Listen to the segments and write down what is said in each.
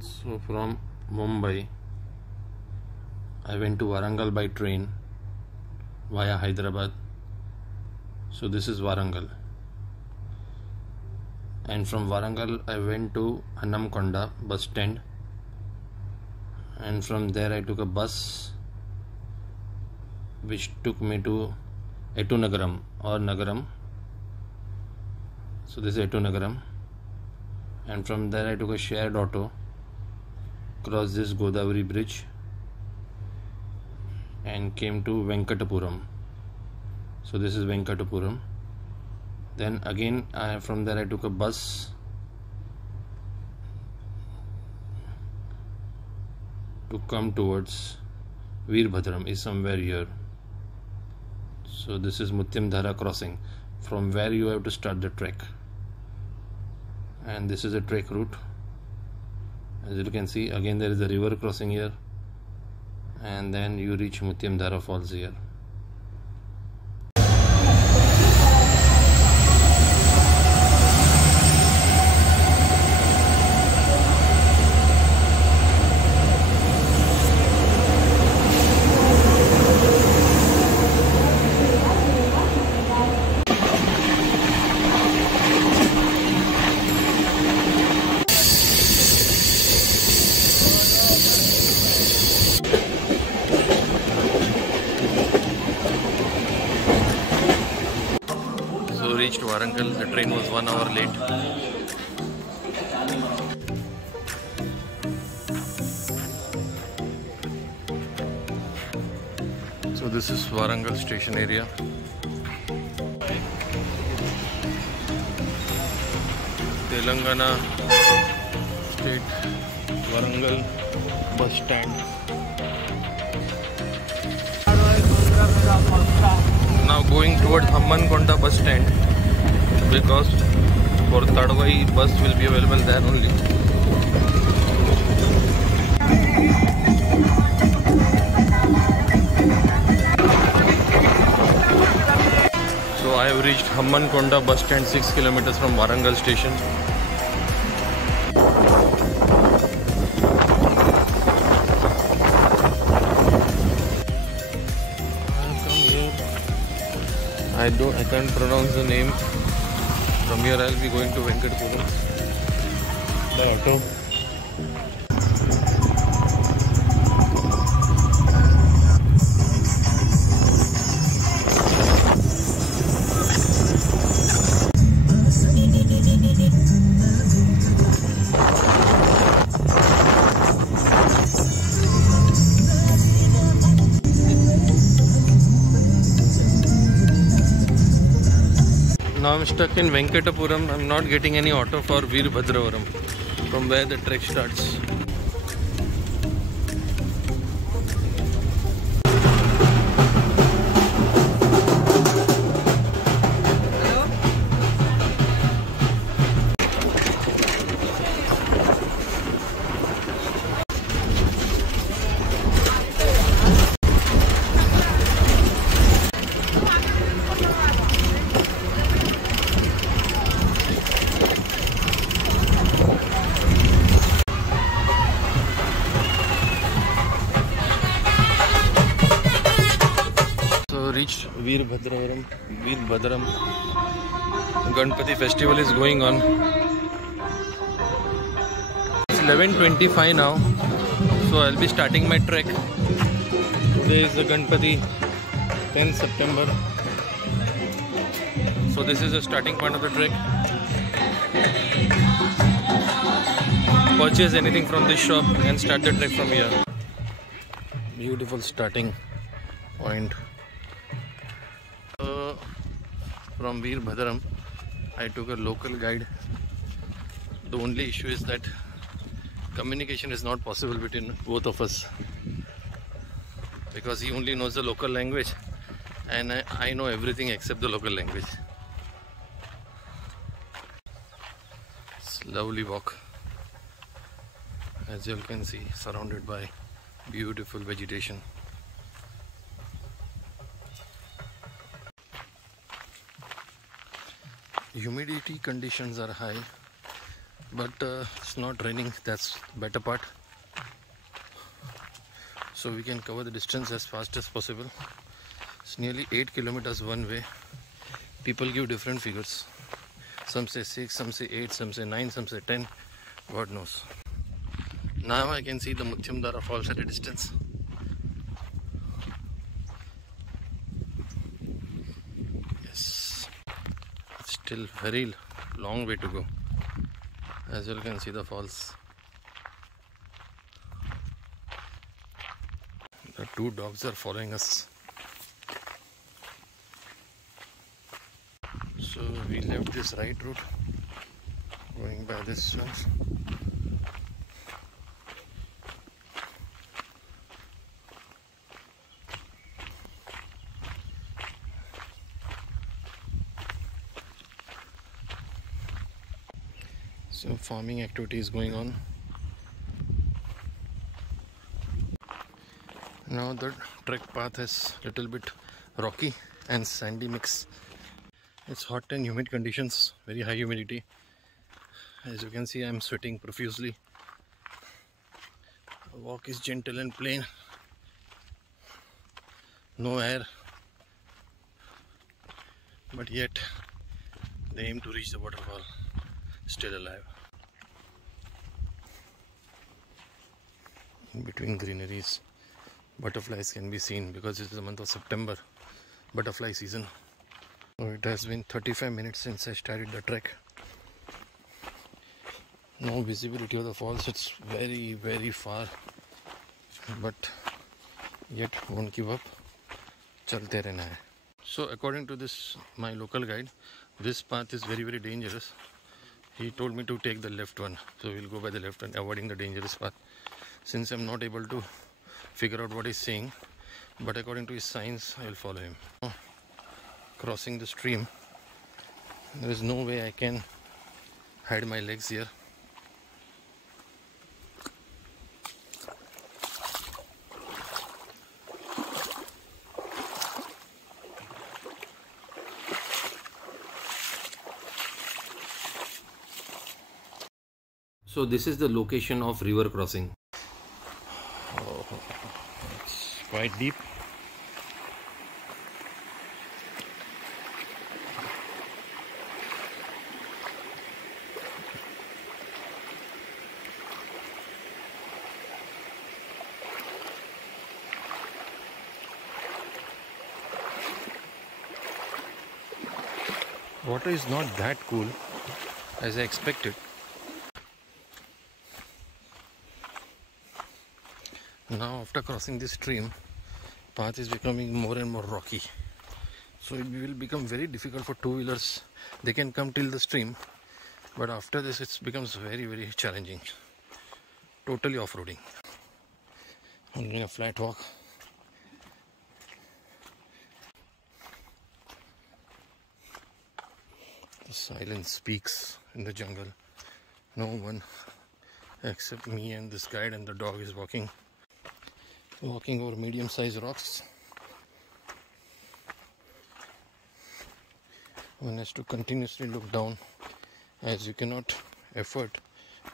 So from Mumbai I went to Warangal by train via Hyderabad. So this is Warangal, and from Warangal I went to Hannamkonda bus stand, and from there I took a bus which took me to Nagaram or Nagaram. So this is Nagaram, and from there I took a shared auto, crossed this Godavari bridge and came to Venkatapuram. So this is Venkatapuram. Then again from there I took a bus to come towards Veerbhadram, is somewhere here. So this is MUTHYAMDHARA crossing, from where you have to start the trek, and this is a trek route. As you can see, again there is a river crossing here, and then you reach MUTHYAMDHARA falls here. So reached Warangal, the train was 1 hour late. So this is Warangal station area. Telangana state Warangal bus stand. Now going towards Hannamkonda bus stand, because for Tadwai bus will be available there only. So I have reached Hannamkonda bus stand, 6 kilometers from Warangal station. I can't pronounce the name. From here I'll be going to Venkatapuram. The auto. Now I'm stuck in Venkatapuram. I'm not getting any auto for Veerbhadravaram, from where the trek starts. Reached Veerbhadravaram. Ganpati festival is going on. It's 11:25 now, so I'll be starting my trek. Today is the Ganpati, 10th September. So this is the starting point of the trek. Purchase anything from this shop and start the trek from here. Beautiful starting point. From Veerbhadram, I took a local guide. The only issue is that communication is not possible between both of us, because he only knows the local language and I know everything except the local language. It's a lovely walk, as you can see, surrounded by beautiful vegetation. Humidity conditions are high, but it's not raining. That's the better part, so we can cover the distance as fast as possible. It's nearly 8 kilometers one way. People give different figures. Some say 6, some say 8, some say 9, some say 10. God knows. Now I can see the MUTHYAMDHARA Falls at a distance. Yes, it's still very long way to go. As you can see the falls. The two dogs are following us. So we left this right route, going by this one. So farming activity is going on. Now the trek path is little bit rocky and sandy mix. It's hot and humid conditions, very high humidity. As you can see, I am sweating profusely. The walk is gentle and plain. No air, but yet the aim to reach the waterfall still alive. In between greeneries, butterflies can be seen because it's the month of September, butterfly season. So it has been 35 minutes since I started the trek. No visibility of the falls. It's very, very far, but yet won't give up. Chalte rehna hai. So according to this, my local guide, this path is very, very dangerous. He told me to take the left one, so we'll go by the left one, avoiding the dangerous path. Since I'm not able to figure out what he's saying, but according to his signs, I'll follow him. Crossing the stream, there is no way I can hide my legs here. So this is the location of river crossing. Oh, it's quite deep. Water is not that cool as I expected. Now after crossing this stream, path is becoming more and more rocky. So it will become very difficult for two-wheelers. They can come till the stream, but after this it becomes very, very challenging. Totally off-roading. I'm doing a flat walk. The silence speaks in the jungle. No one except me and this guide, and the dog is walking over medium-sized rocks. One has to continuously look down, as you cannot afford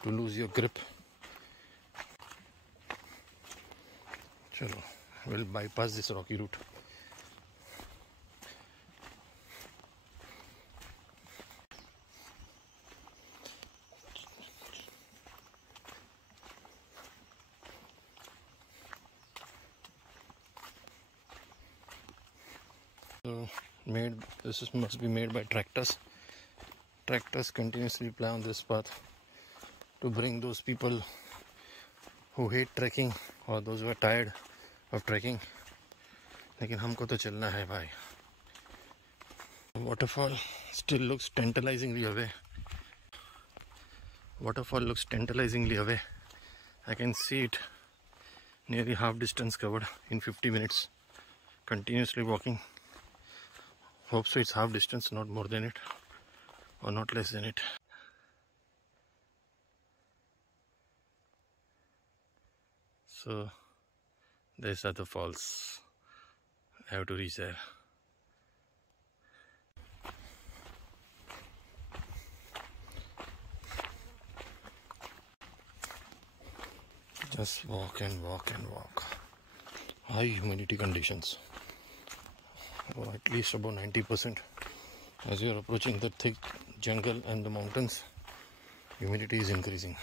to lose your grip. Chalo, we'll bypass this rocky route. So must be made by tractors. Tractors continuously plow on this path to bring those people who hate trekking or those who are tired of trekking. लेकिन हमको तो चलना है भाई. Waterfall still looks tantalizingly away. Waterfall looks tantalizingly away. I can see it nearly half distance covered in 50 minutes. Continuously walking. Hope so it's half distance, not more than it, or not less than it. So these are the falls. I have to reach there. Just walk and walk and walk. High humidity conditions. Oh, at least about 90%. As you are approaching the thick jungle and the mountains, humidity is increasing.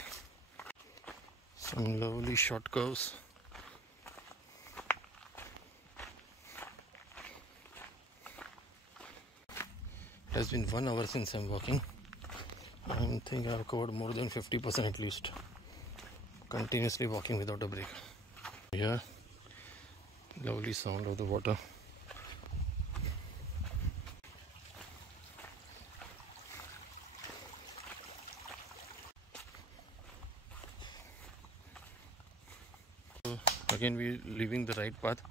Some lovely short curves. It has been 1 hour since I'm walking. I think I've covered more than 50% at least. Continuously walking without a break. Here, lovely sound of the water. So again, we're leaving the right path.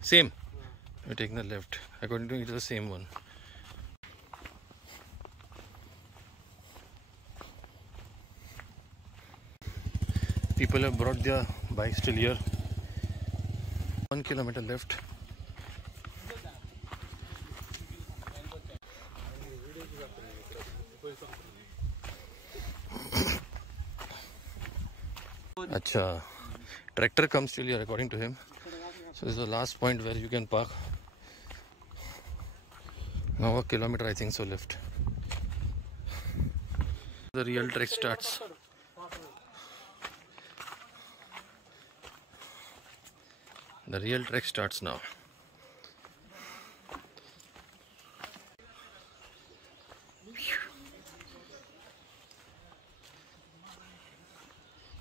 Same. We're taking the left. According to me, it's the same one. People have brought their bikes till here. 1 kilometer left. Acha. Tractor comes till here according to him. So this is the last point where you can park. Now 1 kilometer I think so left. The real trek starts. The real trek starts now.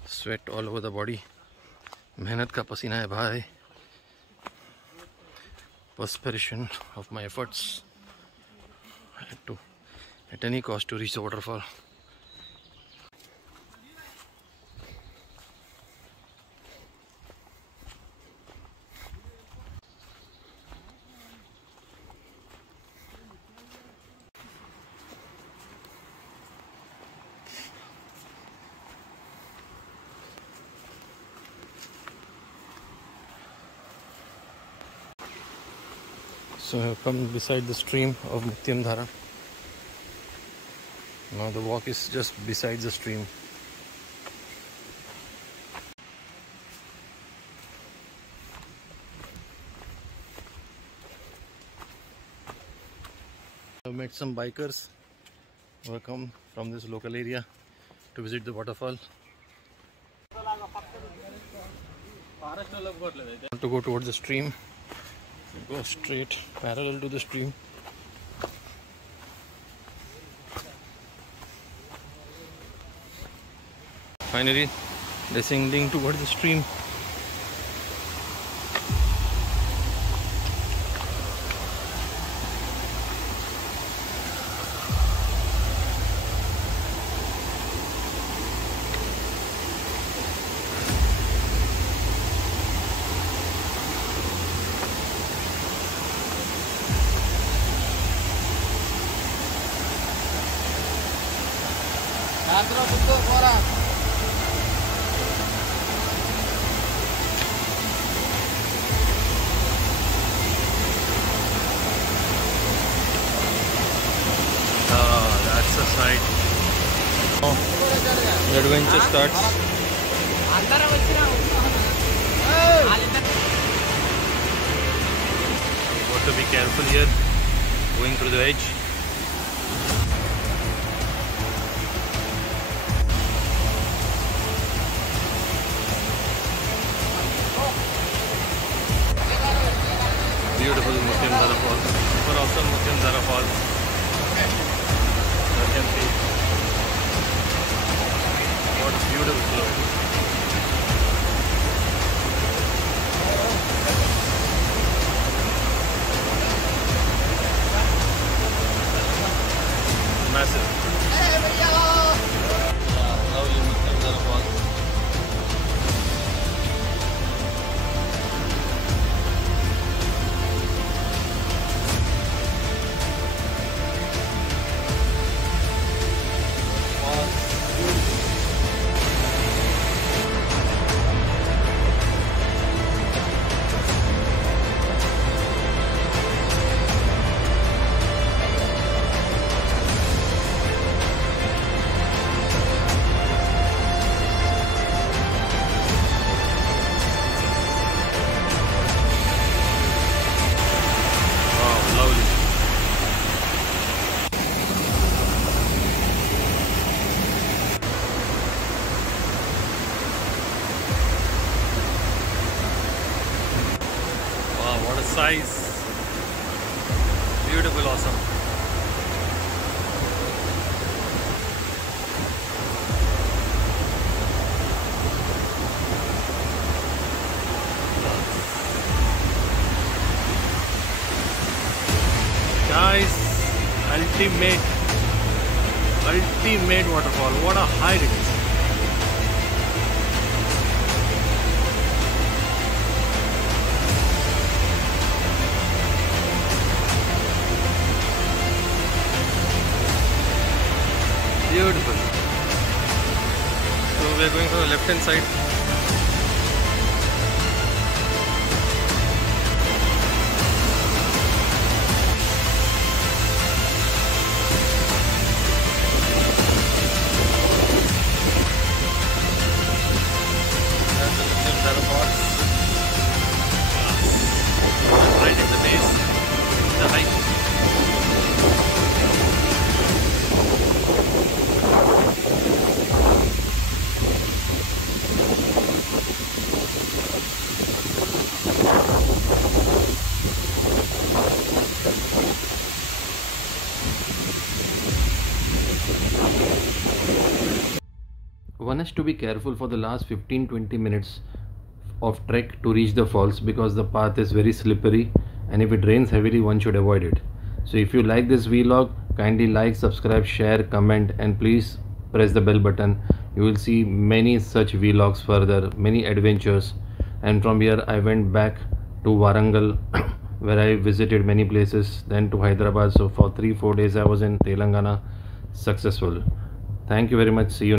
Sweat all over the body. मेहनत का पसीना है भाई. Perspiration of my efforts. I had to, at any cost, to reach the waterfall. So I have come beside the stream of MUTHYAMDHARA. Now the walk is just beside the stream. I have met some bikers who have come from this local area to visit the waterfall. To go towards the stream. Go straight parallel to the stream. Finally descending towards the stream. That's the sight. Oh, the adventure starts. You've got to be careful here, going through the edge. Beautiful MUTHYAMDHARA Falls. Super awesome MUTHYAMDHARA Falls. You can see what beautiful flow. Massive. Lovely MUTHYAMDHARA Falls. size. Beautiful, awesome. Guys, ultimate waterfall. What a height it is. Beautiful. So we are going from the left hand side. That's the MUTHYAMDHARA Falls. Right at the base, the height. One has to be careful for the last 15-20 minutes of trek to reach the falls because the path is very slippery, and if it rains heavily one should avoid it. So if you like this vlog, kindly like, subscribe, share, comment, and please press the bell button. You will see many such vlogs further, many adventures. And from here I went back to Warangal where I visited many places, then to Hyderabad. So for 3-4 days I was in Telangana successful. Thank you very much. See you.